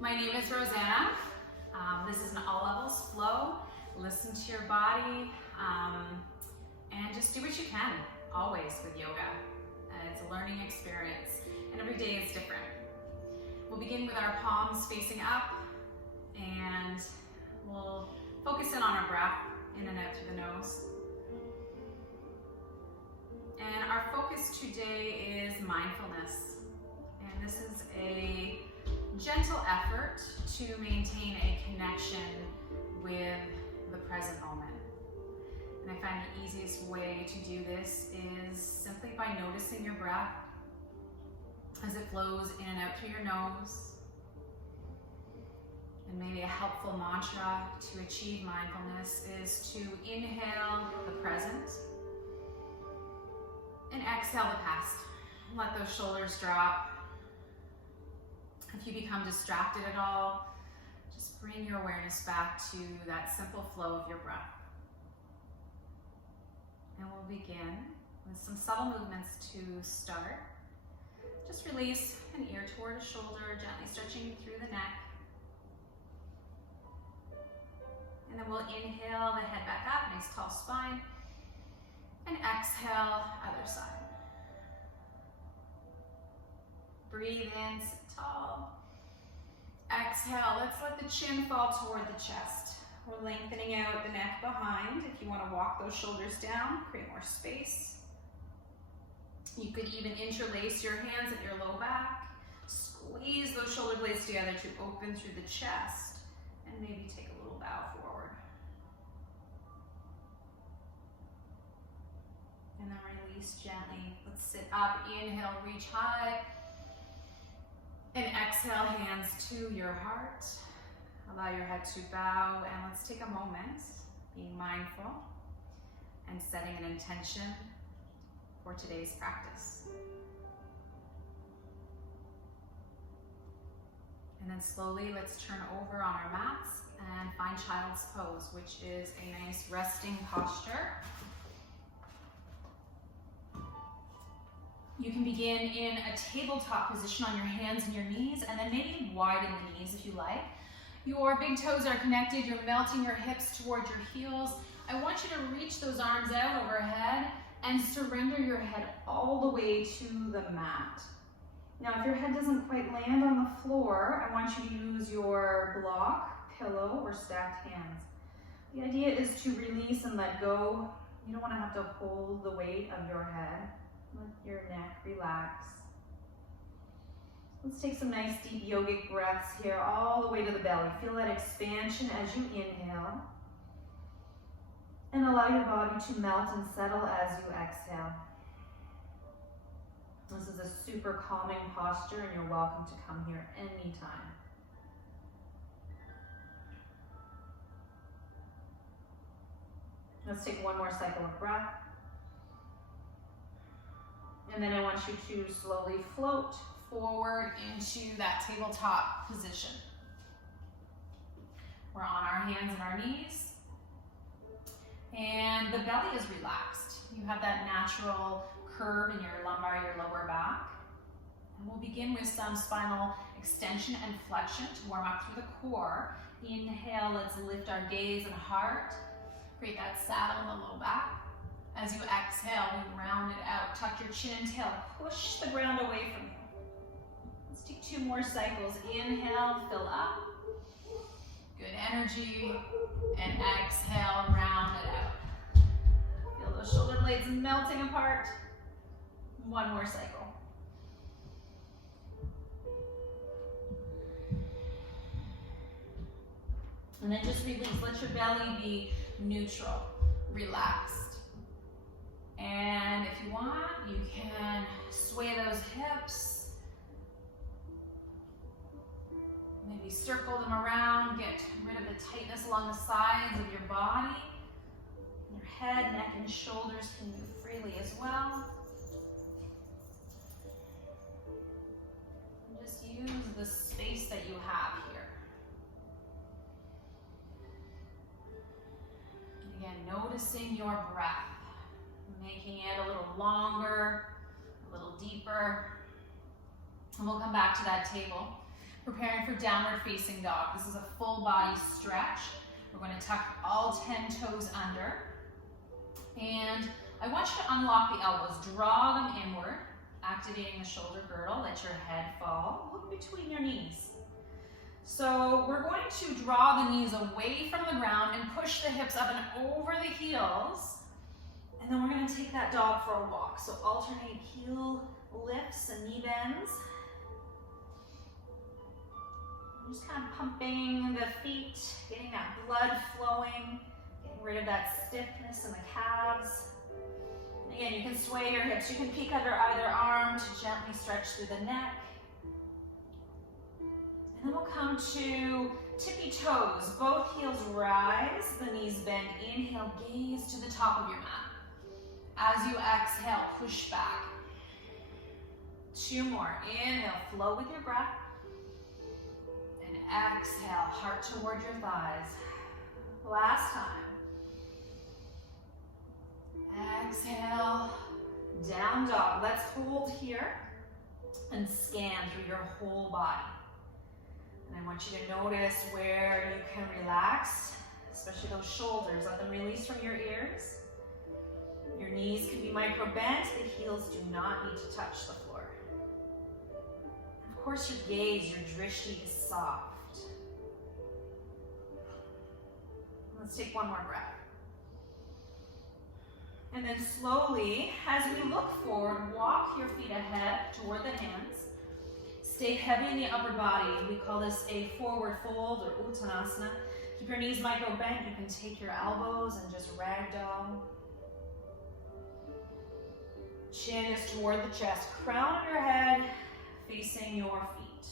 My name is Rosanna. This is an all levels flow. Listen to your body and just do what you can, always with yoga. It's a learning experience and every day is different. We'll begin with our palms facing up and we'll focus in on our breath in and out through the nose. And our focus today is mindfulness. And this is a gentle effort to maintain a connection with the present moment. And I find the easiest way to do this is simply by noticing your breath as it flows in and out through your nose. And maybe a helpful mantra to achieve mindfulness is to inhale the present and exhale the past. Let those shoulders drop. If you become distracted at all, just bring your awareness back to that simple flow of your breath. And we'll begin with some subtle movements to start. Just release an ear toward a shoulder, gently stretching through the neck. And then we'll inhale the head back up, nice tall spine. And exhale, other side. Breathe in, sit tall. Exhale, let's let the chin fall toward the chest. We're lengthening out the neck behind. If you want to walk those shoulders down, create more space. You could even interlace your hands at your low back. Squeeze those shoulder blades together to open through the chest. And maybe take a little bow forward. And then release gently. Let's sit up, inhale, reach high. And exhale, hands to your heart. Allow your head to bow, and let's take a moment, being mindful and setting an intention for today's practice. And then slowly, let's turn over on our mats and find child's pose, which is a nice resting posture. You can begin in a tabletop position on your hands and your knees, and then maybe widen the knees if you like. Your big toes are connected, you're melting your hips towards your heels. I want you to reach those arms out overhead and surrender your head all the way to the mat. Now, if your head doesn't quite land on the floor, I want you to use your block, pillow, or stacked hands. The idea is to release and let go. You don't want to have to hold the weight of your head. Let your neck relax. Let's take some nice deep yogic breaths here all the way to the belly. Feel that expansion as you inhale. And allow your body to melt and settle as you exhale. This is a super calming posture and you're welcome to come here anytime. Let's take one more cycle of breath. And then I want you to slowly float forward into that tabletop position. We're on our hands and our knees. And the belly is relaxed. You have that natural curve in your lumbar, your lower back. And we'll begin with some spinal extension and flexion to warm up through the core. Inhale, let's lift our gaze and heart. Create that saddle in the low back. As you exhale, we round it out. Tuck your chin and tail. Push the ground away from you. Let's take 2 more cycles. Inhale, fill up. Good energy. And exhale, round it out. Feel those shoulder blades melting apart. 1 more cycle. And then just release. Let your belly be neutral, relaxed. And if you want, you can sway those hips. Maybe circle them around, get rid of the tightness along the sides of your body. Your head, neck, and shoulders can move freely as well. And just use the space that you have here. Again, noticing your breath. Making it a little longer, a little deeper. And we'll come back to that table. Preparing for downward facing dog. This is a full body stretch. We're going to tuck all 10 toes under. And I want you to unlock the elbows. Draw them inward, activating the shoulder girdle. Let your head fall. Look between your knees. So we're going to draw the knees away from the ground and push the hips up and over the heels. And then we're going to take that dog for a walk. So alternate heel lifts and knee bends. Just kind of pumping the feet, getting that blood flowing, getting rid of that stiffness in the calves. And again, you can sway your hips. You can peek under either arm to gently stretch through the neck. And then we'll come to tippy toes. Both heels rise, the knees bend. Inhale, gaze to the top of your mat. As you exhale, push back. 2 more. Inhale, flow with your breath. And exhale, heart toward your thighs. Last time. Exhale, down dog. Let's hold here and scan through your whole body. And I want you to notice where you can relax, especially those shoulders. Let them release from your ears. Your knees can be micro bent. The heels do not need to touch the floor. Of course, your gaze, your drishti is soft. Let's take one more breath. And then slowly, as we look forward, walk your feet ahead toward the hands. Stay heavy in the upper body. We call this a forward fold or uttanasana. Keep your knees micro bent. You can take your elbows and just ragdoll. Chin is toward the chest. Crown of your head facing your feet.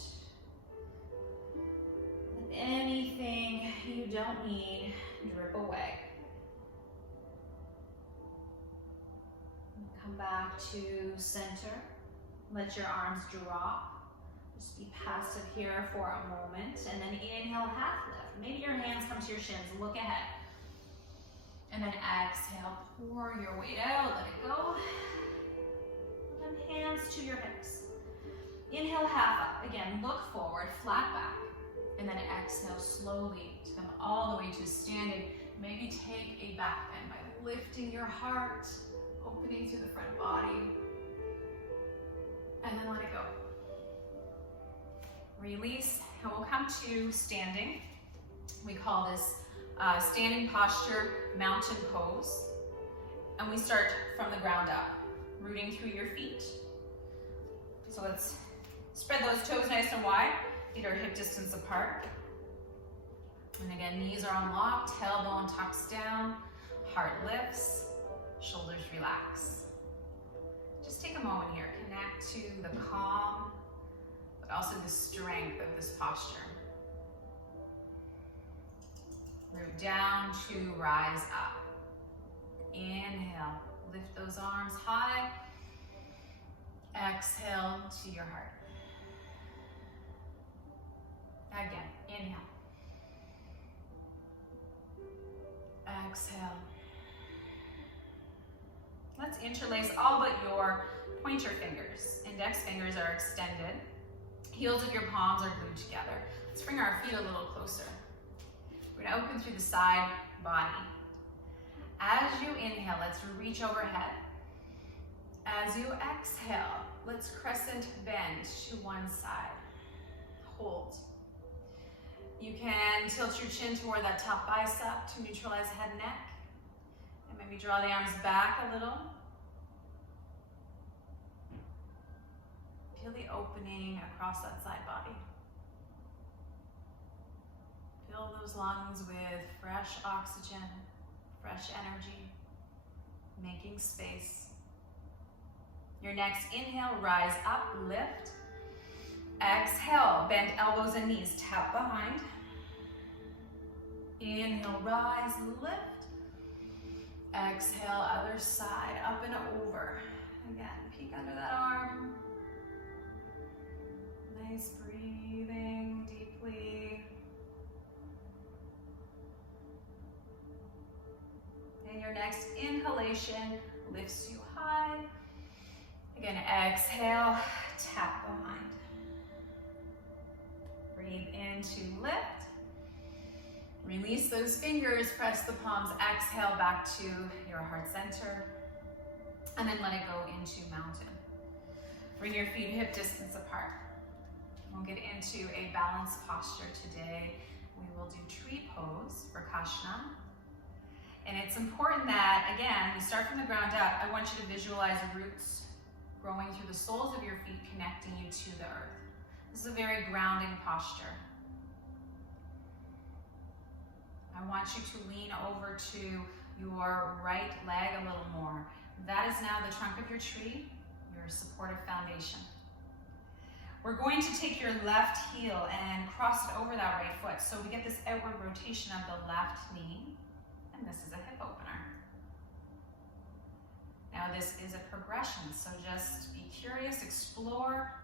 Let anything you don't need drip away. Come back to center. Let your arms drop. Just be passive here for a moment. And then inhale, half lift. Maybe your hands come to your shins. Look ahead. And then exhale, pour your weight out. Let it go. And hands to your hips. Inhale, half up. Again, look forward, flat back. And then exhale slowly to come all the way to standing. Maybe take a back bend by lifting your heart, opening through the front body. And then let it go. Release, and we'll come to standing. We call this standing posture, mountain pose. And we start from the ground up, rooting through your feet. So let's spread those toes nice and wide. Feet are hip distance apart. And again, knees are unlocked, tailbone tucks down, heart lifts, shoulders relax. Just take a moment here, connect to the calm, but also the strength of this posture. Root down to rise up. Inhale, lift those arms high. Exhale to your heart. Again, inhale. Exhale. Let's interlace all but your pointer fingers. Index fingers are extended. Heels of your palms are glued together. Let's bring our feet a little closer. We're going to open through the side body. As you inhale, let's reach overhead. As you exhale, let's crescent bend to one side. Hold. You can tilt your chin toward that top bicep to neutralize head and neck. And maybe draw the arms back a little. Feel the opening across that side body. Fill those lungs with fresh oxygen, fresh energy, making space. Your next inhale, rise up, lift. Exhale, bend elbows and knees, tap behind. Inhale, rise, lift. Exhale, other side, up and over. Again, peek under that arm. Nice breathing deeply. And your next inhalation lifts you high. Again, exhale, tap behind. Breathe in to lift. Release those fingers, press the palms, exhale back to your heart center, and then let it go into mountain. Bring your feet hip distance apart. We'll get into a balanced posture today. We will do tree pose for Kashnam. And it's important that, again, we start from the ground up. I want you to visualize roots growing through the soles of your feet, connecting you to the earth. This is a very grounding posture. I want you to lean over to your right leg a little more. That is now the trunk of your tree, your supportive foundation. We're going to take your left heel and cross it over that right foot. So we get this outward rotation of the left knee, and this is a hip opener. Now this is a progression, so just be curious, explore,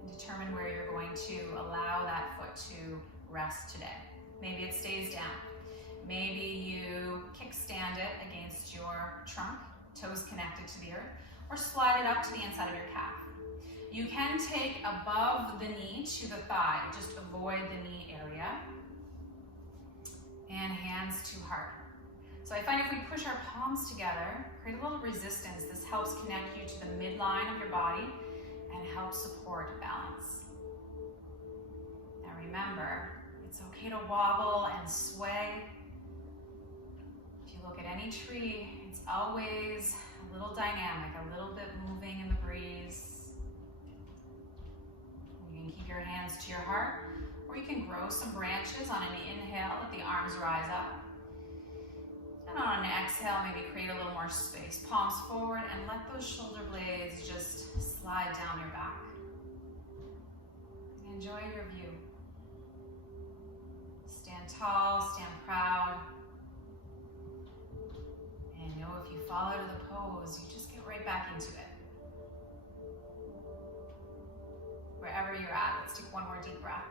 and determine where you're going to allow that foot to rest today. Maybe it stays down. Maybe you kickstand it against your trunk, toes connected to the earth, or slide it up to the inside of your calf. You can take above the knee to the thigh, just avoid the knee area, and hands to heart. So I find if we push our palms together, create a little resistance, this helps connect you to the midline of your body and helps support balance. Now remember, it's okay to wobble and sway. If you look at any tree, it's always a little dynamic, a little bit moving in the breeze. You can keep your hands to your heart, or you can grow some branches on an inhale, let the arms rise up. And on an exhale, maybe create a little more space. Palms forward and let those shoulder blades just slide down your back. And enjoy your view. Stand tall, stand proud. And know if you fall out of the pose, you just get right back into it. Wherever you're at, let's take one more deep breath.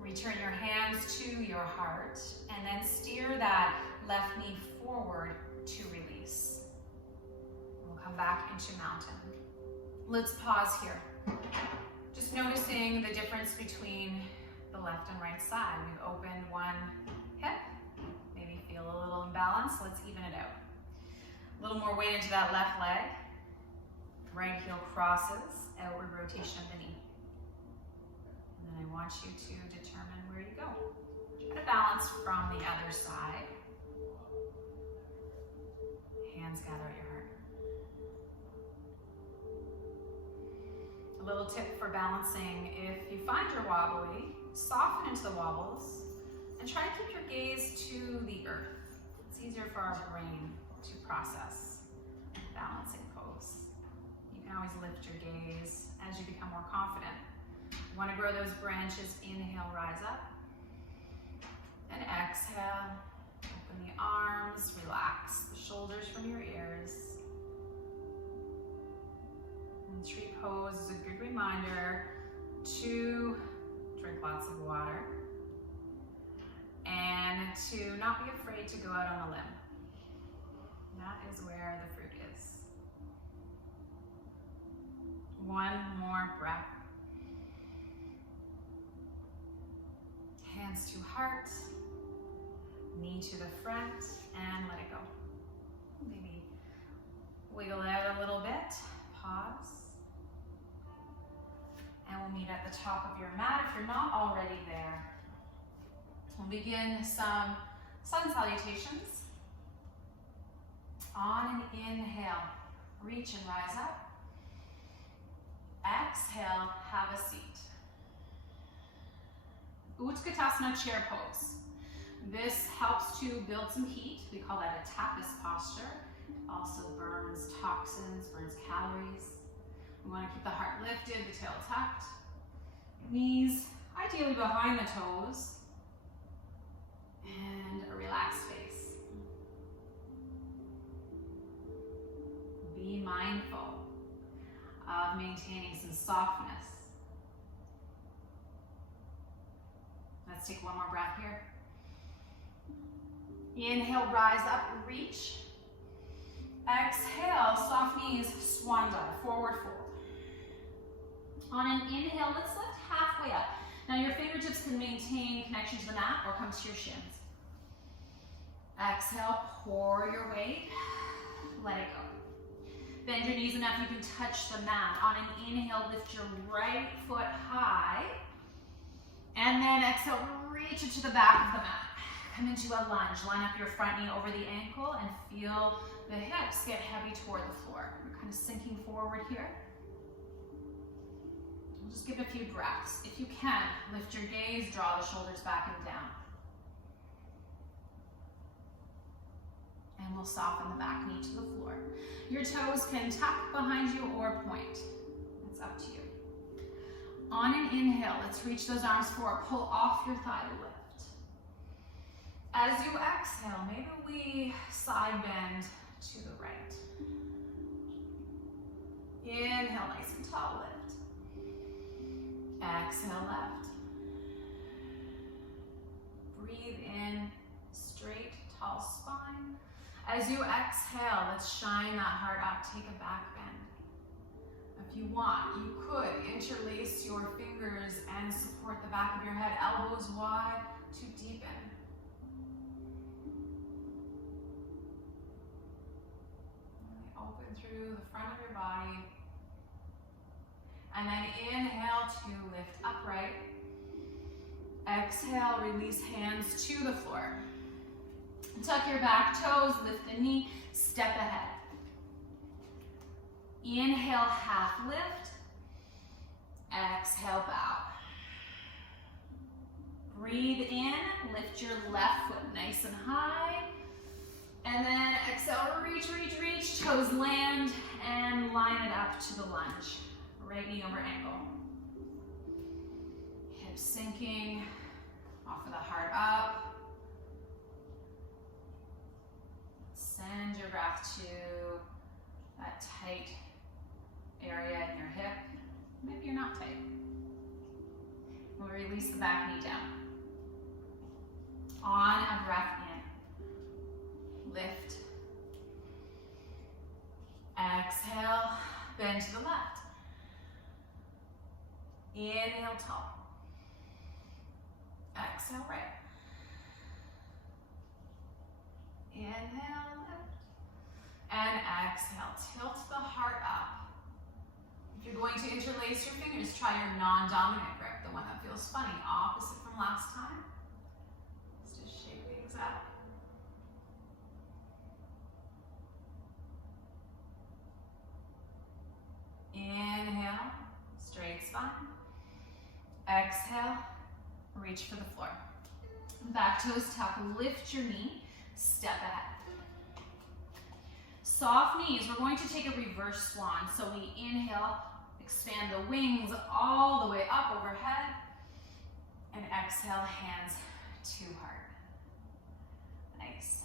Return your hands to your heart and then steer that left knee forward to release. We'll come back into mountain. Let's pause here. Just noticing the difference between the left and right side. We've opened one hip, maybe feel a little imbalance. Let's even it out. A little more weight into that left leg. Right heel crosses, outward rotation of the knee. And then I want you to determine where you go. Try to balance from the other side. Hands gather at your heart. A little tip for balancing, if you find you're wobbly, soften into the wobbles and try to keep your gaze to the earth. It's easier for our brain to process balancing pose. You can always lift your gaze as you become more confident. You want to grow those branches. Inhale, rise up. And exhale, open the arms, relax the shoulders from your ears. And tree pose is a good reminder to drink lots of water and to not be afraid to go out on a limb. That is where the fruit is. One more breath. Hands to heart, knee to the front, and let it go. Maybe wiggle out a little bit, pause. And we'll meet at the top of your mat if you're not already there. We'll begin some sun salutations. On an inhale, reach and rise up. Exhale, have a seat. Utkatasana chair pose. This helps to build some heat. We call that a tapas posture. It also burns toxins, burns calories. We want to keep the heart lifted, the tail tucked. Knees ideally behind the toes. And a relaxed face. Be mindful of maintaining some softness. Let's take one more breath here. Inhale, rise up, reach. Exhale, soft knees, swan dive, forward fold. On an inhale, let's lift halfway up. Now your fingertips can maintain connection to the mat or come to your shins. Exhale, pour your weight, let it go. Bend your knees enough you can touch the mat. On an inhale, lift your right foot high. And then exhale, reach it to the back of the mat. Come into a lunge. Line up your front knee over the ankle and feel the hips get heavy toward the floor. You're kind of sinking forward here. We'll just give it a few breaths. If you can, lift your gaze, draw the shoulders back and down. And we'll soften the back knee to the floor. Your toes can tuck behind you or point. It's up to you. On an inhale, let's reach those arms forward. Pull off your thigh to lift. As you exhale, maybe we side bend to the right. Inhale, nice and tall, lift. Exhale, left. Breathe in, straight, tall spine. As you exhale, let's shine that heart up, take a back bend. If you want, you could interlace your fingers and support the back of your head, elbows wide to deepen. Open through the front of your body. And then inhale to lift upright. Exhale, release hands to the floor. Tuck your back toes, lift the knee, step ahead. Inhale, half lift. Exhale, bow. Breathe in, lift your left foot nice and high. And then exhale, reach, reach, reach. Toes land and line it up to the lunge. Right knee over ankle. Hips sinking, offer the heart up. Send your breath to that tight area in your hip. Maybe you're not tight. We'll release the back knee down. On a breath in, lift. Exhale, bend to the left. Inhale, tall. Exhale, right. Inhale, lift. And exhale, tilt the heart up. If you're going to interlace your fingers, try your non-dominant grip, the one that feels funny, opposite from last time. Just shake things up. Inhale, straight spine. Exhale, reach for the floor. Back toes tuck, lift your knee, step ahead. Soft knees, we're going to take a reverse swan. So we inhale, expand the wings all the way up overhead, and exhale, hands to heart. Nice.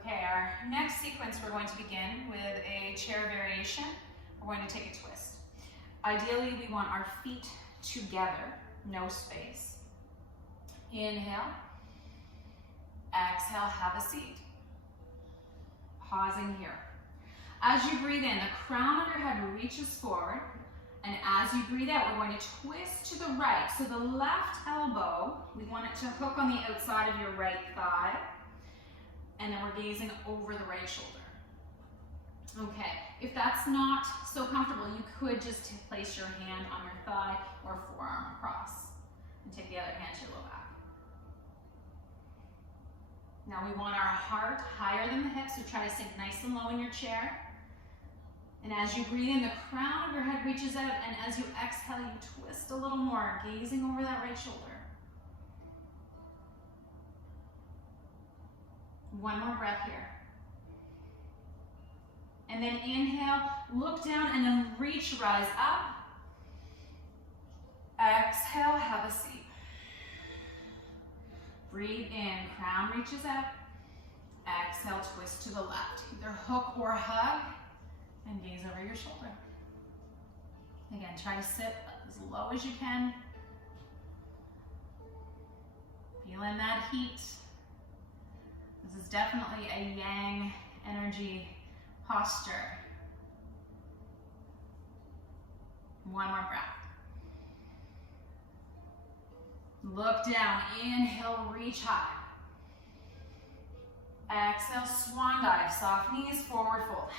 Okay, our next sequence, we're going to begin with a chair variation. We're going to take a twist. Ideally, we want our feet together, no space. Inhale, exhale, have a seat. Pausing here. As you breathe in, the crown of your head reaches forward, and as you breathe out, we're going to twist to the right. So the left elbow, we want it to hook on the outside of your right thigh, and then we're gazing over the right shoulder. Okay, if that's not so comfortable, you could just place your hand on your thigh or forearm across, and take the other hand to your low back. Now we want our heart higher than the hips, so try to sink nice and low in your chair. And as you breathe in, the crown of your head reaches out, and as you exhale, you twist a little more, gazing over that right shoulder. One more breath here. And then inhale, look down, and then reach, rise up. Exhale, have a seat. Breathe in, crown reaches out. Exhale, twist to the left. Either hook or hug, and gaze over your shoulder. Again, try to sit as low as you can. Feel in that heat. This is definitely a yang energy posture. One more breath. Look down, inhale, reach high. Exhale, swan dive, soft knees, forward fold.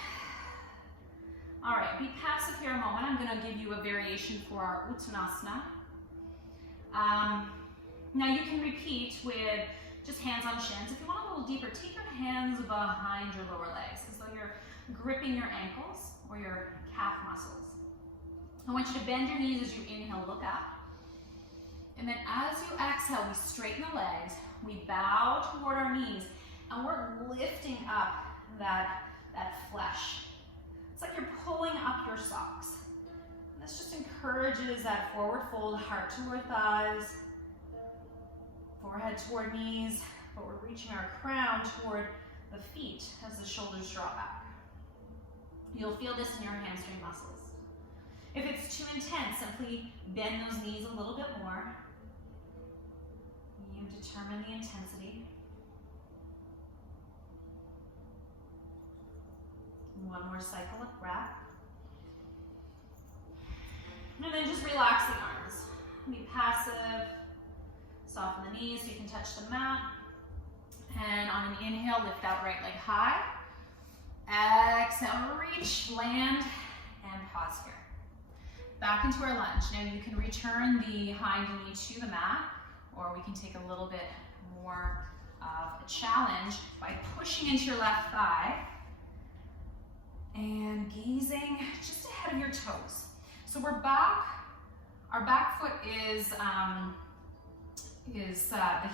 All right, be passive here a moment. I'm gonna give you a variation for our Uttanasana. Now you can repeat with just hands on shins. If you want a little deeper, take your hands behind your lower legs as though you're gripping your ankles or your calf muscles. I want you to bend your knees as you inhale, look up. And then as you exhale, we straighten the legs, we bow toward our knees, and we're lifting up that flesh. It's like you're pulling up your socks. And this just encourages that forward fold, heart toward thighs, forehead toward knees, but we're reaching our crown toward the feet as the shoulders draw back. You'll feel this in your hamstring muscles. If it's too intense, simply bend those knees a little bit more. You determine the intensity. One more cycle of breath. And then just relax the arms. Be passive. Soften the knees so you can touch the mat. And on an inhale, lift out right leg high. Exhale, reach, land, and pause here. Back into our lunge. Now you can return the hind knee to the mat, or we can take a little bit more of a challenge by pushing into your left thigh and gazing just ahead of your toes. So we're back. Our back foot is the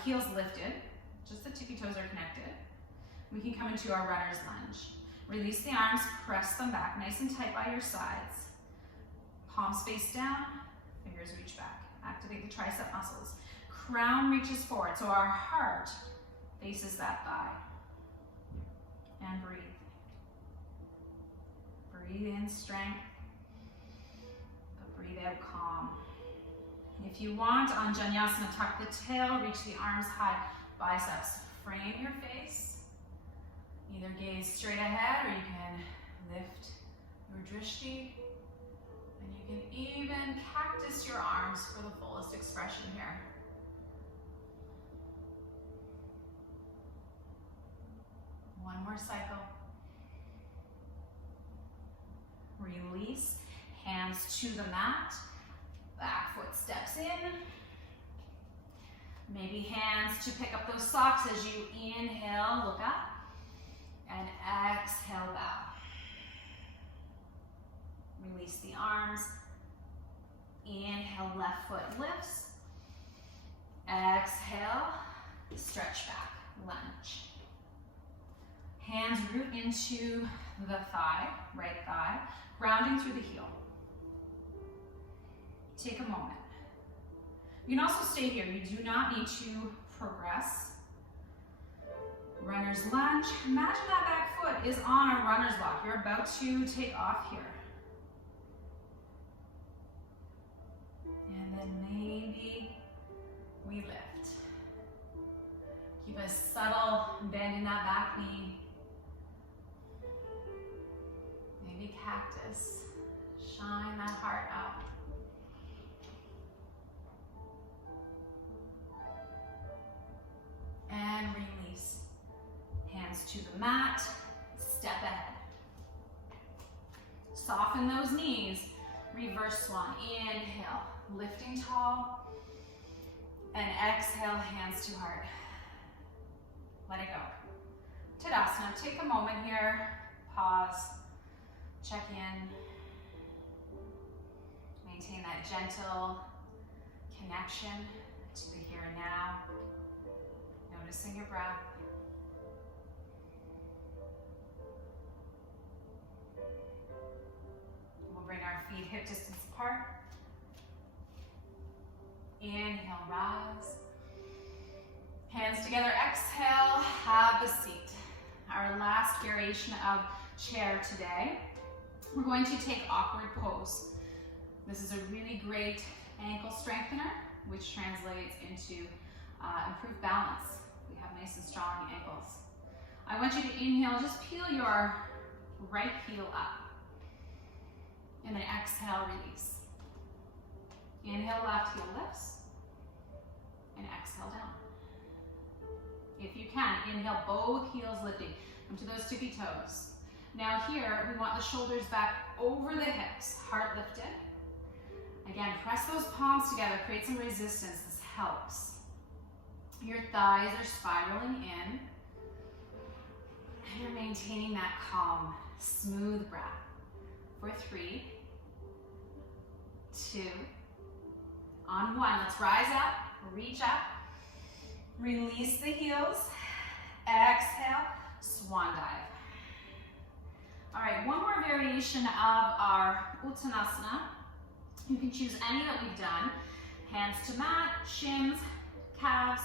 heels lifted, just the tippy toes are connected. We can come into our runner's lunge. Release the arms, press them back, nice and tight by your sides. Palms face down, fingers reach back. Activate the tricep muscles. Crown reaches forward, so our heart faces that thigh. And breathe. Breathe in strength, but breathe out calm. If you want, on Vinyasa, tuck the tail, reach the arms high, biceps. Frame your face. Either gaze straight ahead, or you can lift your drishti. And you can even cactus your arms for the fullest expression here. One more cycle. Release, hands to the mat. Back foot steps in. Maybe hands to pick up those socks as you inhale, look up. And exhale, bow. Release the arms. Inhale, left foot lifts. Exhale, stretch back, lunge. Hands root into the thigh, right thigh, grounding through the heel. Take a moment. You can also stay here. You do not need to progress. Runner's lunge. Imagine that back foot is on a runner's block. You're about to take off here. And then maybe we lift. Keep a subtle bend in that back knee. Maybe cactus. Shine that heart up. And release. Hands to the mat, step ahead. Soften those knees. Reverse swan. Inhale, lifting tall. And exhale, hands to heart. Let it go. Tadasana, take a moment here. Pause, check in. Maintain that gentle connection to the here and now. Noticing your breath. We'll bring our feet hip distance apart. Inhale, rise. Hands together, exhale, have a seat. Our last variation of chair today. We're going to take awkward pose. This is a really great ankle strengthener, which translates into improved balance. We have nice and strong ankles. I want you to inhale, just peel your right heel up. And then exhale, release. Inhale, left heel lifts. And exhale down. If you can, inhale, both heels lifting. Come to those tippy toes. Now here, we want the shoulders back over the hips, heart lifted. Again, press those palms together, create some resistance. This helps. Your thighs are spiraling in. And you're maintaining that calm, smooth breath. For 3, 2, on 1. Let's rise up, reach up, release the heels, exhale, swan dive. All right, one more variation of our Uttanasana. You can choose any that we've done. Hands to mat, shins, calves,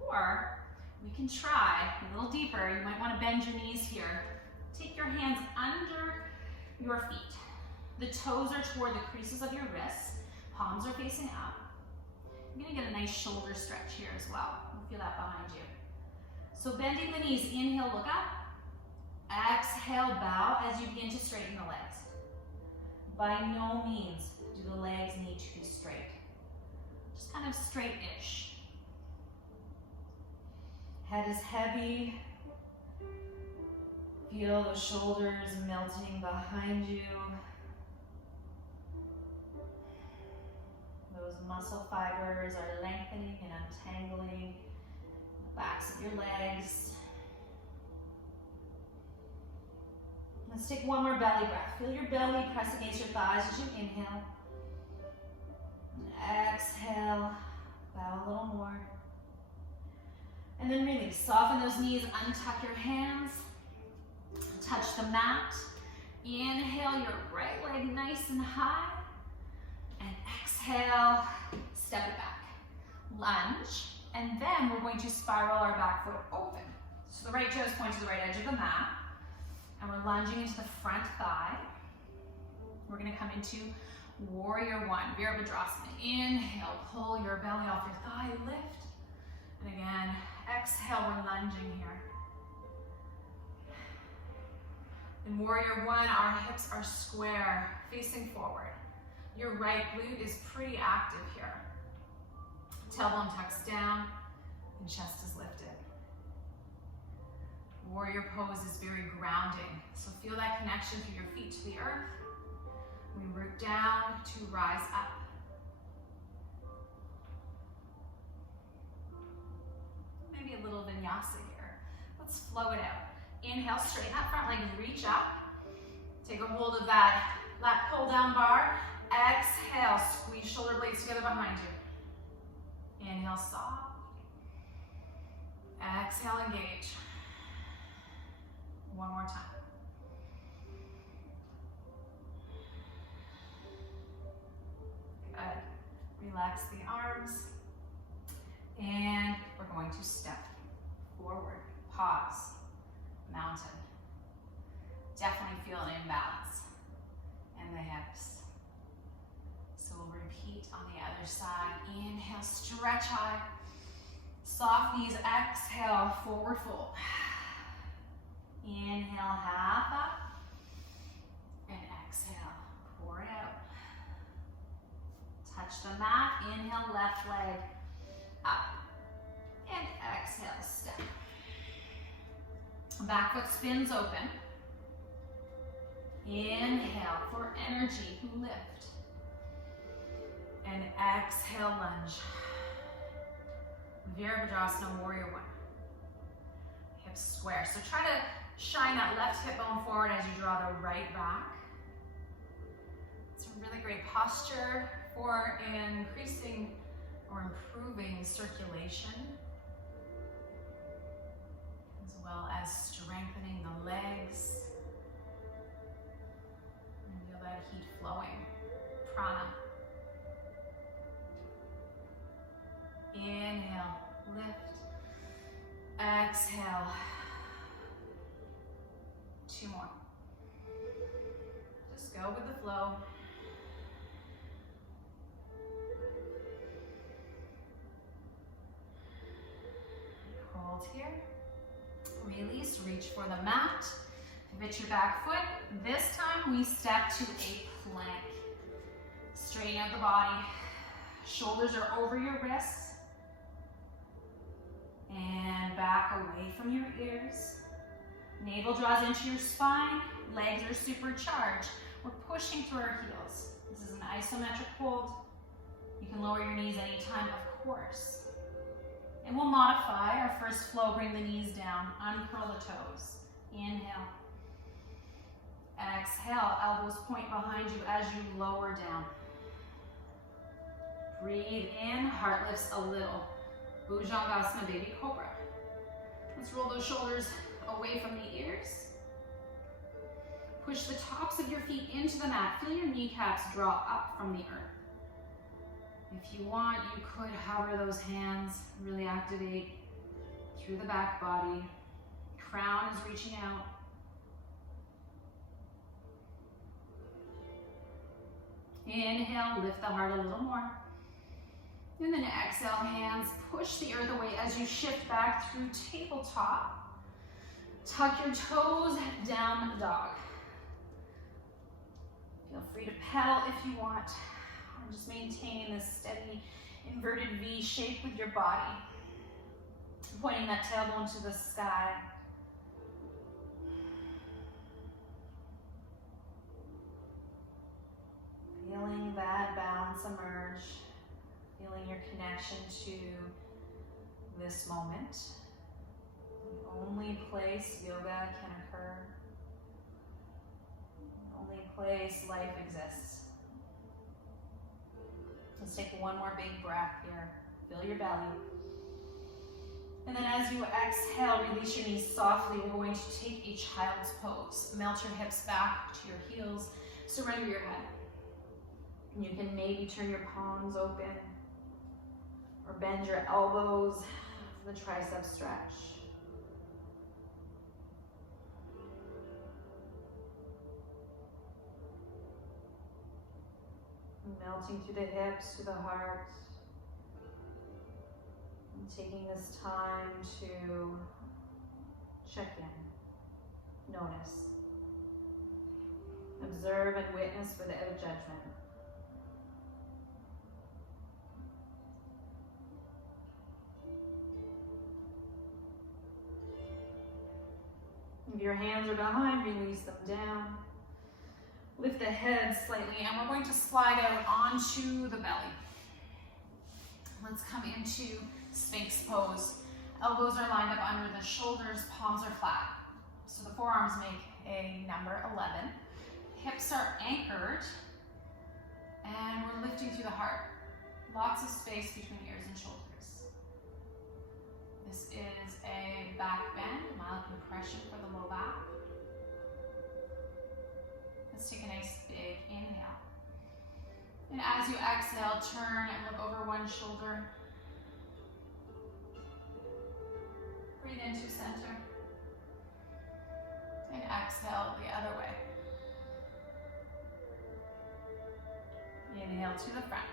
or we can try a little deeper. You might want to bend your knees here. Take your hands under your feet. The toes are toward the creases of your wrists. Palms are facing up. You're gonna get a nice shoulder stretch here as well. You'll feel that behind you. So bending the knees, inhale, look up. Exhale, bow as you begin to straighten the legs. By no means do the legs need to be straight. Just kind of straight-ish. Head is heavy. Feel the shoulders melting behind you. Those muscle fibers are lengthening and untangling the backs of your legs. Let's take one more belly breath. Feel your belly press against your thighs as you inhale. And exhale, bow a little more. And then release. Soften those knees, untuck your hands. Touch the mat. Inhale your right leg nice and high. And exhale, step it back. Lunge. And then we're going to spiral our back foot open. So the right toe is pointing to the right edge of the mat. And we're lunging into the front thigh. We're going to come into Warrior One, Virabhadrasana. Inhale, pull your belly off your thigh, lift. And again, exhale, we're lunging here. In Warrior One, our hips are square, facing forward. Your right glute is pretty active here. Tailbone tucks down and chest is lifted. Warrior pose is very grounding. So feel that connection through your feet to the earth. We root down to rise up. Maybe a little vinyasa here. Let's flow it out. Inhale, straighten that front leg, reach up. Take a hold of that lat pull down bar. Exhale, squeeze shoulder blades together behind you. Inhale, soft. Exhale, engage. One more time. Good. Relax the arms. And we're going to step forward. Pause. Mountain. Definitely feel an imbalance in the hips. So we'll repeat on the other side. Inhale, stretch high. Soft knees, exhale, forward fold. Inhale, half up. And exhale, pour it out. Touch the mat. Inhale, left leg up. And exhale, step. Back foot spins open. Inhale for energy, lift. And exhale, lunge. Virabhadrasana, Warrior One. Hips square. So try to shine that left hip bone forward as you draw the right back. It's a really great posture for increasing or improving circulation, as well as strengthening the legs. And feel that heat flowing. Prana. Inhale, lift. Exhale. 2 more. Just go with the flow. Hold here. Release, reach for the mat. Pivot your back foot. This time we step to a plank. Straighten out the body. Shoulders are over your wrists. And back away from your ears. Navel draws into your spine. Legs are supercharged. We're pushing through our heels. This is an isometric hold. You can lower your knees anytime, of course. And we'll modify our first flow. Bring the knees down. Uncurl the toes. Inhale. Exhale. Elbows point behind you as you lower down. Breathe in. Heart lifts a little. Bhujangasana, baby cobra. Let's roll those shoulders away from the ears. Push the tops of your feet into the mat. Feel your kneecaps draw up from the earth. If you want, you could hover those hands, really activate through the back body. Crown is reaching out. Inhale, lift the heart a little more. And then exhale, hands push the earth away as you shift back through tabletop. Tuck your toes, down dog. Feel free to pedal if you want. Or just maintain this steady inverted V shape with your body. Pointing that tailbone to the sky. Feeling that balance emerge. Feeling your connection to this moment. The only place yoga can occur. The only place life exists. Let's take one more big breath here. Fill your belly. And then as you exhale, release your knees softly. We're going to take a child's pose. Melt your hips back to your heels. Surrender your head. And you can maybe turn your palms open or bend your elbows for the tricep stretch. Melting through the hips to the heart. And taking this time to check in, notice, observe and witness without judgment. If your hands are behind, release them down. Lift the head slightly, and we're going to slide out onto the belly. Let's come into Sphinx pose. Elbows are lined up under the shoulders, palms are flat. So the forearms make a number 11. Hips are anchored, and we're lifting through the heart. Lots of space between ears and shoulders. This is a back bend, mild compression for the low back. Let's take a nice big inhale. And as you exhale, turn and look over one shoulder. Breathe into center. And exhale the other way. Inhale to the front.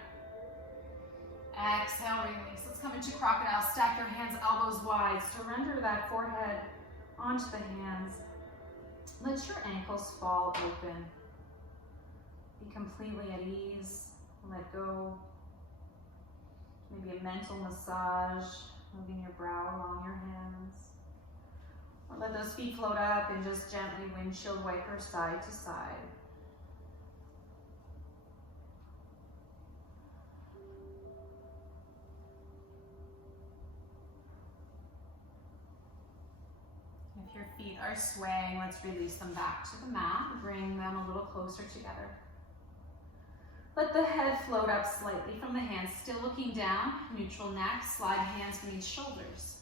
Exhale, release. Let's come into crocodile. Stack your hands, elbows wide. Surrender that forehead onto the hands. Let your ankles fall open. Be completely at ease. Let go. Maybe a mental massage, moving your brow along your hands. Or let those feet float up and just gently windshield wiper side to side. If your feet are swaying, let's release them back to the mat. Bring them a little closer together. Let the head float up slightly from the hands, still looking down, neutral neck, slide hands beneath shoulders.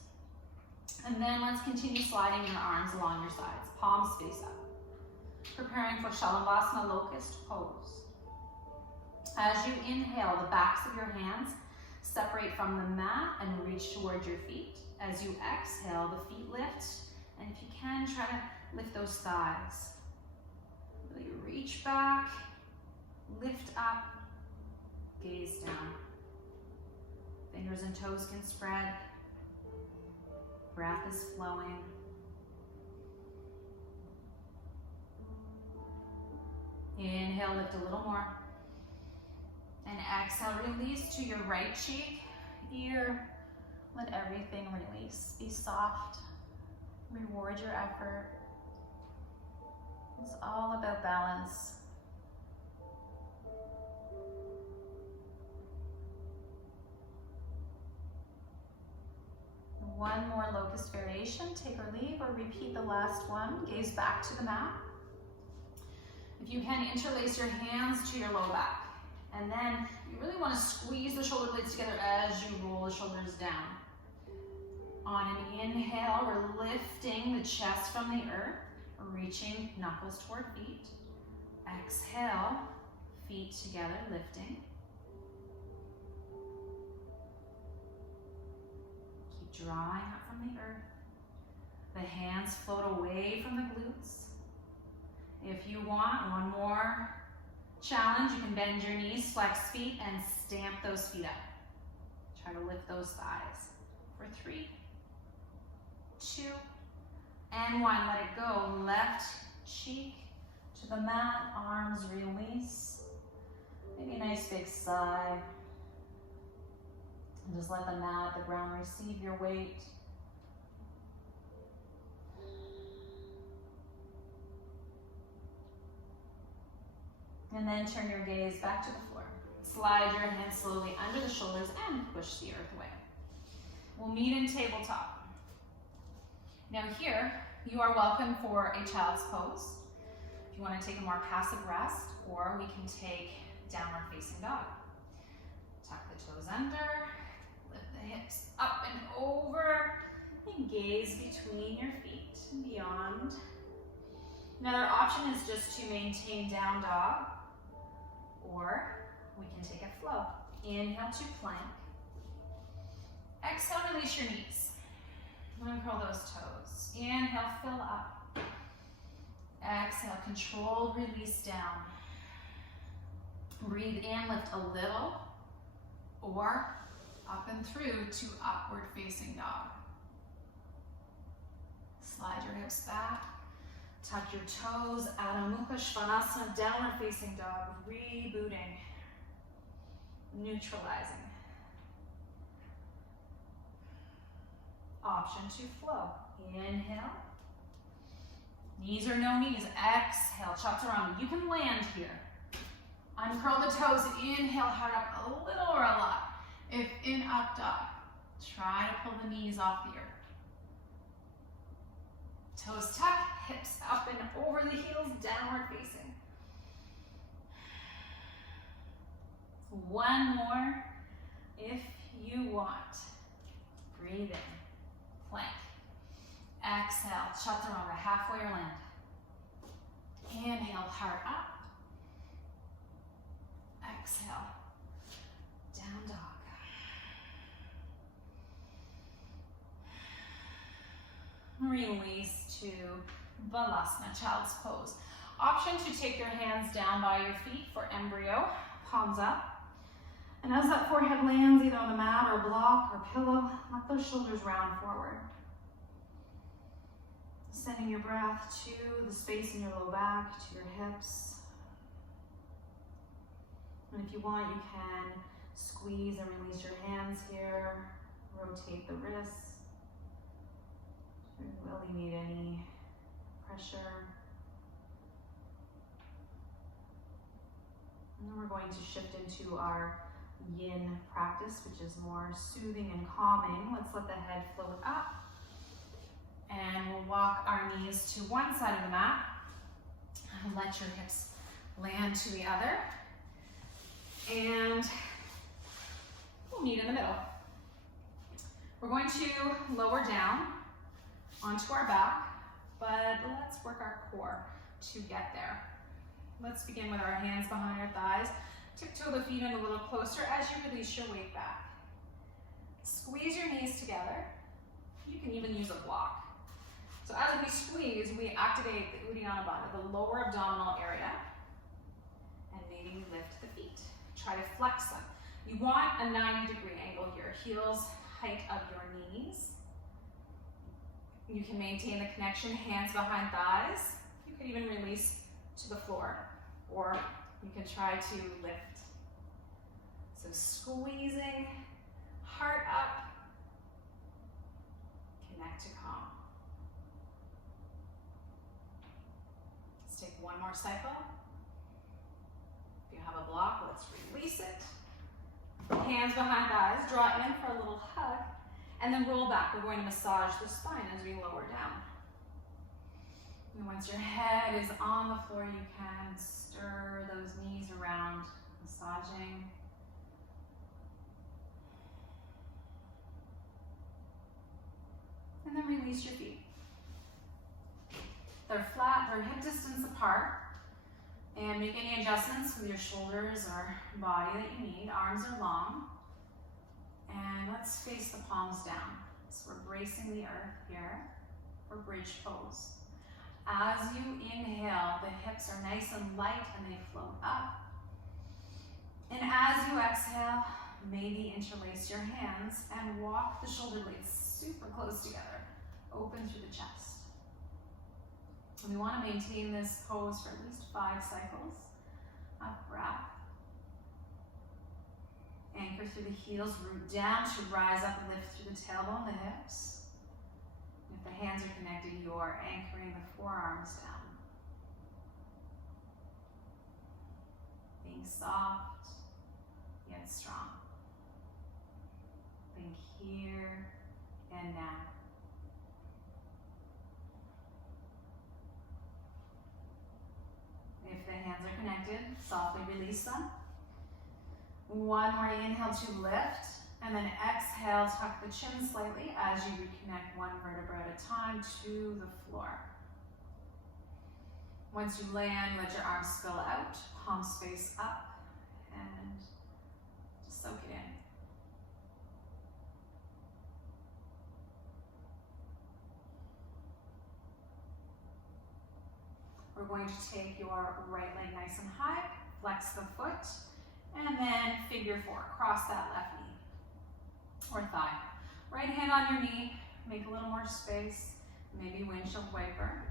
And then let's continue sliding your arms along your sides, palms face up. Preparing for Shalabhasana locust pose. As you inhale, the backs of your hands separate from the mat and reach towards your feet. As you exhale, the feet lift, and if you can, try to lift those thighs. Really reach back. Lift up, gaze down. Fingers and toes can spread. Breath is flowing. Inhale, lift a little more. And exhale, release to your right cheek, ear. Let everything release. Be soft. Reward your effort. It's all about balance. One more locust variation. Take or leave, or repeat the last one. Gaze back to the mat. If you can, interlace your hands to your low back. And then you really want to squeeze the shoulder blades together as you roll the shoulders down. On an inhale, we're lifting the chest from the earth, reaching knuckles toward feet. Exhale, feet together, lifting. Keep drawing up from the earth. The hands float away from the glutes. If you want one more challenge, you can bend your knees, flex feet, and stamp those feet up. Try to lift those thighs. For 3, 2, and 1. Let it go. Left cheek to the mat, arms release. Maybe a nice big sigh. And just let the mat, the ground receive your weight. And then turn your gaze back to the floor. Slide your hands slowly under the shoulders and push the earth away. We'll meet in tabletop. Now here, you are welcome for a child's pose. If you want to take a more passive rest, or we can take downward facing dog. Tuck the toes under, lift the hips up and over, and gaze between your feet and beyond. Another option is just to maintain down dog, or we can take a flow. Inhale to plank. Exhale, release your knees. Uncurl those toes. Inhale, fill up. Exhale, controlled release down. Breathe in, lift a little, or up and through to upward facing dog. Slide your hips back. Tuck your toes, Adho Mukha Svanasana, downward facing dog, rebooting, neutralizing. Option to flow. Inhale. Knees or no knees. Exhale, chaturanga. You can land here. Uncurl the toes. Inhale, hard up a little or a lot. If in up dog, try to pull the knees off the earth. Toes tuck, hips up and over the heels, downward facing. One more if you want. Breathe in, plank. Exhale, chaturanga, halfway or land. Inhale, heart up. Exhale, down dog. Release to Balasana, child's pose. Option to take your hands down by your feet for embryo, palms up. And as that forehead lands either on the mat or block or pillow, let those shoulders round forward. Sending your breath to the space in your low back, to your hips. And if you want, you can squeeze and release your hands here, rotate the wrists. Alleviate any pressure. And then we're going to shift into our Yin practice, which is more soothing and calming. Let's let the head float up. And we'll walk our knees to one side of the mat. And let your hips land to the other. And we'll meet in the middle. We're going to lower down onto our back, but let's work our core to get there. Let's begin with our hands behind our thighs. Tiptoe the feet in a little closer as you release your weight back. Squeeze your knees together. You can even use a block. So as we squeeze, we activate the Uddiyana Bandha, the lower abdominal area, and maybe we lift the feet. Try to flex them. You want a 90-degree angle here, heels height of your knees. You can maintain the connection, hands behind thighs. You can even release to the floor, or you can try to lift. So squeezing, heart up, connect to calm. Let's take one more cycle. If you have a block, let's release it. Hands behind the eyes, draw in for a little hug, and then roll back. We're going to massage the spine as we lower down. And once your head is on the floor, you can stir those knees around, massaging. And then release your feet. They're flat, they're hip distance apart. And make any adjustments with your shoulders or body that you need. Arms are long. And let's face the palms down. So we're bracing the earth here for bridge pose. As you inhale, the hips are nice and light and they float up. And as you exhale, maybe interlace your hands and walk the shoulder blades super close together. Open through the chest. And we want to maintain this pose for at least 5 cycles. Up, breath. Anchor through the heels, root down to rise up and lift through the tailbone, the hips. If the hands are connected, you are anchoring the forearms down. Being soft, yet strong. Think here and now. If the hands are connected, softly release them. One more inhale to lift, and then exhale, tuck the chin slightly as you reconnect one vertebra at a time to the floor. Once you land, let your arms spill out, palms face up, and just soak it in. We're going to take your right leg nice and high, flex the foot, and then figure 4, cross that left knee or thigh. Right hand on your knee, make a little more space, maybe windshield wiper.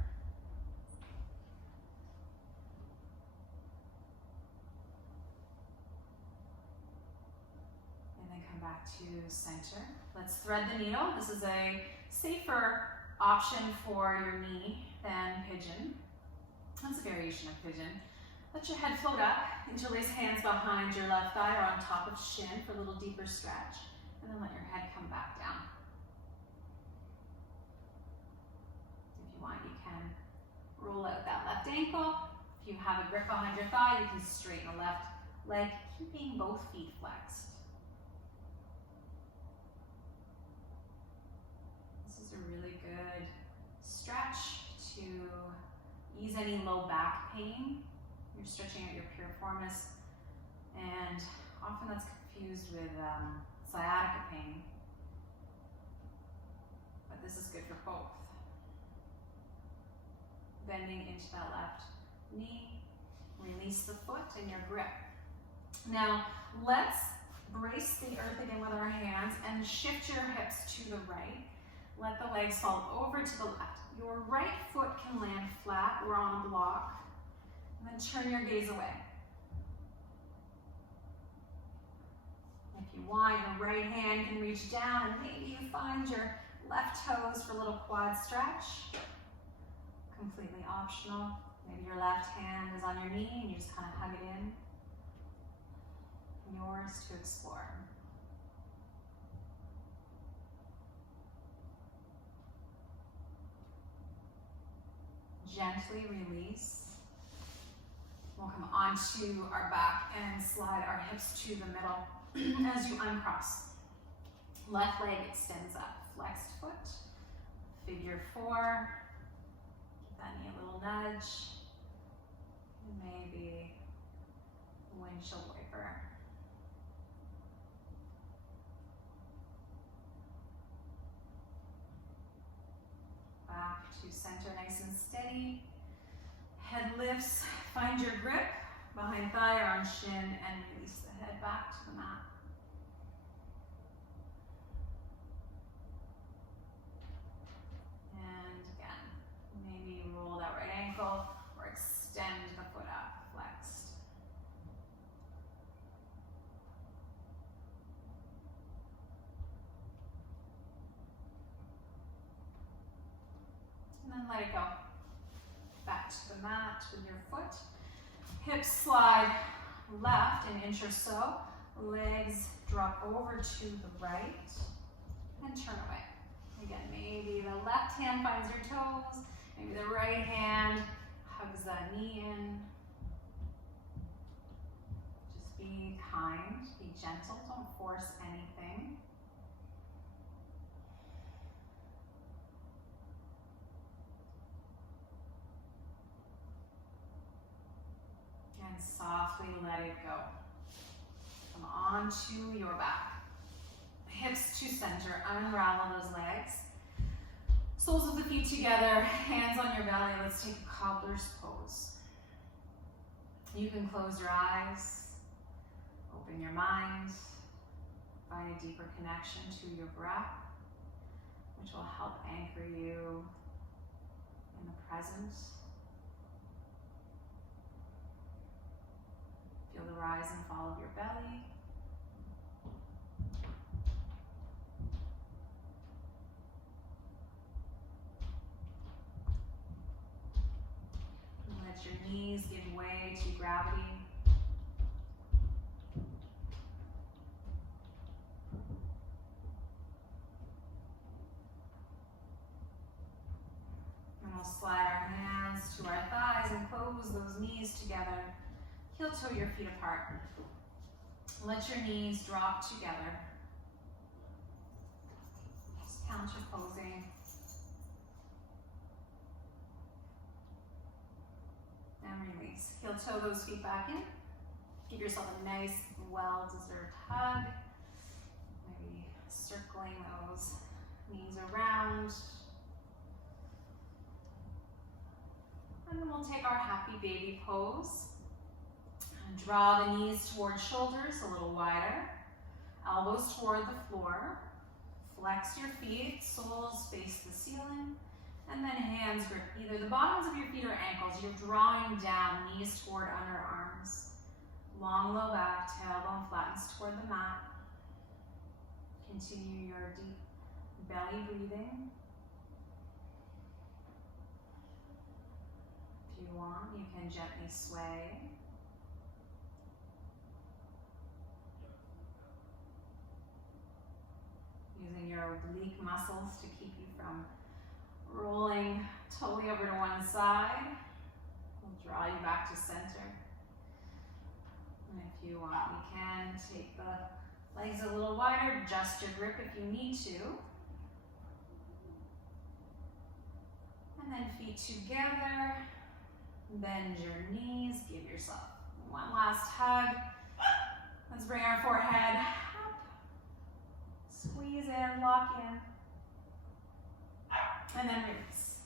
And then come back to center. Let's thread the needle. This is a safer option for your knee than pigeon. That's a variation of pigeon. Let your head float up, interlace hands behind your left thigh or on top of shin for a little deeper stretch, and then let your head come back down. If you want, you can roll out that left ankle. If you have a grip behind your thigh, you can straighten the left leg, keeping both feet flexed. This is a really good stretch to ease any low back pain. You're stretching out your piriformis, and often that's confused with sciatica pain, but this is good for both. Bending into that left knee, release the foot and your grip. Now, let's brace the earth again with our hands and shift your hips to the right. Let the legs fall over to the left. Your right foot can land flat or on a block, and then turn your gaze away. If you want, your right hand can reach down, and maybe you find your left toes for a little quad stretch. Completely optional. Maybe your left hand is on your knee and you just kind of hug it in. Yours to explore. Gently release. We'll come onto our back and slide our hips to the middle as you uncross. Left leg extends up, flexed foot, figure 4. Give that knee a little nudge. Maybe windshield wiper. Back to center, nice and steady. Head lifts, find your grip behind thigh or on shin, and release the head back to the mat. And again, maybe roll that right ankle or extend the foot up, flexed. let it go. Back to the mat with your foot. Hips slide left an inch or so. Legs drop over to the right and turn away. Again, maybe the left hand finds your toes. Maybe the right hand hugs that knee in. Just be kind, be gentle, don't force anything. And softly let it go. Come onto your back. Hips to center, unravel those legs. Soles of the feet together, hands on your belly. Let's take a cobbler's pose. You can close your eyes, open your mind, find a deeper connection to your breath, which will help anchor you in the present. Feel the rise and fall of your belly. Let your knees give way to gravity. And we'll slide our hands to our thighs and close those knees together. Heel toe your feet apart. Let your knees drop together. Just counter posing. And release. Heel toe those feet back in. Give yourself a nice, well-deserved hug. Maybe circling those knees around. And then we'll take our happy baby pose. And draw the knees towards shoulders a little wider. Elbows toward the floor. Flex your feet, soles face the ceiling. And then hands grip either the bottoms of your feet or ankles. You're drawing down, knees toward underarms. Long low back, tailbone flattens toward the mat. Continue your deep belly breathing. If you want, you can gently sway. Using your oblique muscles to keep you from rolling totally over to one side. We'll draw you back to center. And if you want, you can take the legs a little wider, adjust your grip if you need to. And then feet together, bend your knees, give yourself one last hug. Let's bring our forehead up, squeeze in, lock in. And then release.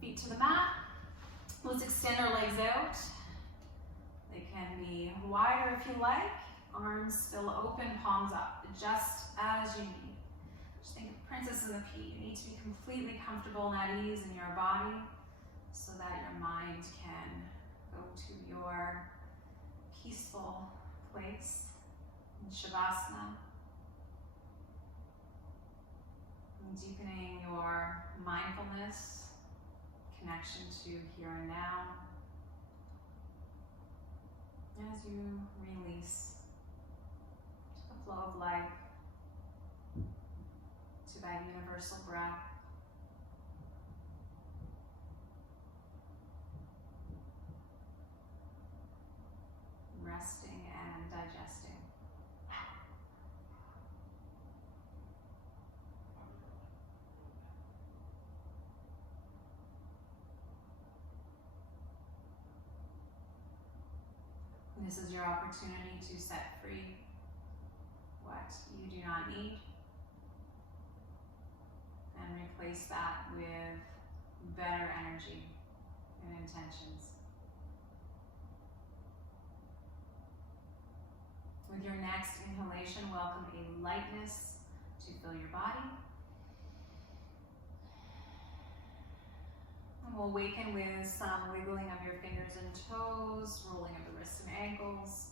Feet to the mat. Let's extend our legs out. They can be wider if you like. Arms still open, palms up, just as you need. Just think of Princess and the Pea. You need to be completely comfortable and at ease in your body so that your mind can go to your peaceful place in Shavasana. Deepening your mindfulness, connection to here and now, as you release to the flow of life, to that universal breath. Resting and digesting. This is your opportunity to set free what you do not need and replace that with better energy and intentions. With your next inhalation, welcome a lightness to fill your body. And we'll awaken with some wiggling of your fingers and toes, rolling of the wrists and ankles.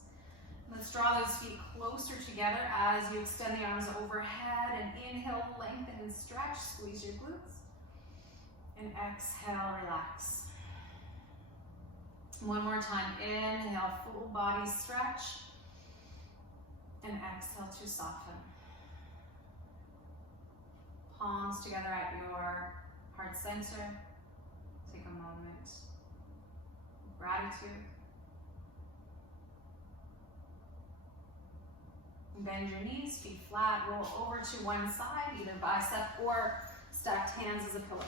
Let's draw those feet closer together as you extend the arms overhead and inhale, lengthen and stretch, squeeze your glutes. And exhale, relax. One more time, inhale, full body stretch. And exhale to soften. Palms together at your heart center. Take a moment of gratitude. Bend your knees, feet flat, roll over to one side, either bicep or stacked hands as a pillow.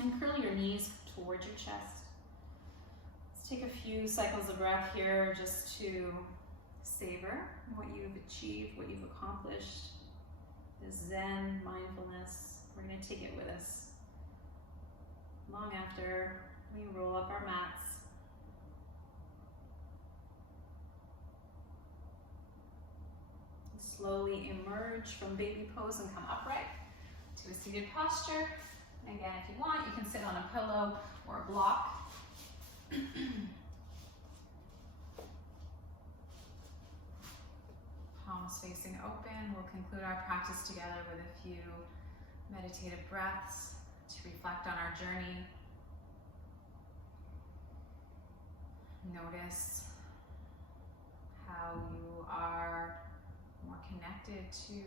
And curl your knees towards your chest. Let's take a few cycles of breath here just to savor what you've achieved, what you've accomplished. This Zen mindfulness, we're going to take it with us long after we roll up our mats. Slowly emerge from baby pose and come upright to a seated posture. And again, if you want, you can sit on a pillow or a block. Palms facing open. We'll conclude our practice together with a few meditative breaths to reflect on our journey. Notice how you are more connected to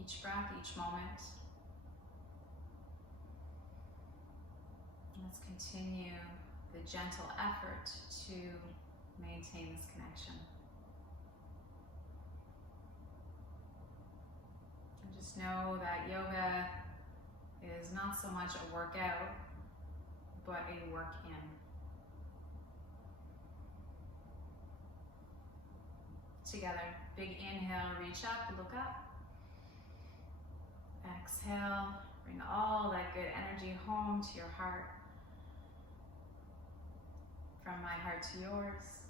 each breath, each moment. Let's continue the gentle effort to maintain this connection. And just know that yoga is not so much a workout, but a work in. Together, big inhale, reach up, look up. Exhale, bring all that good energy home to your heart. From my heart to yours.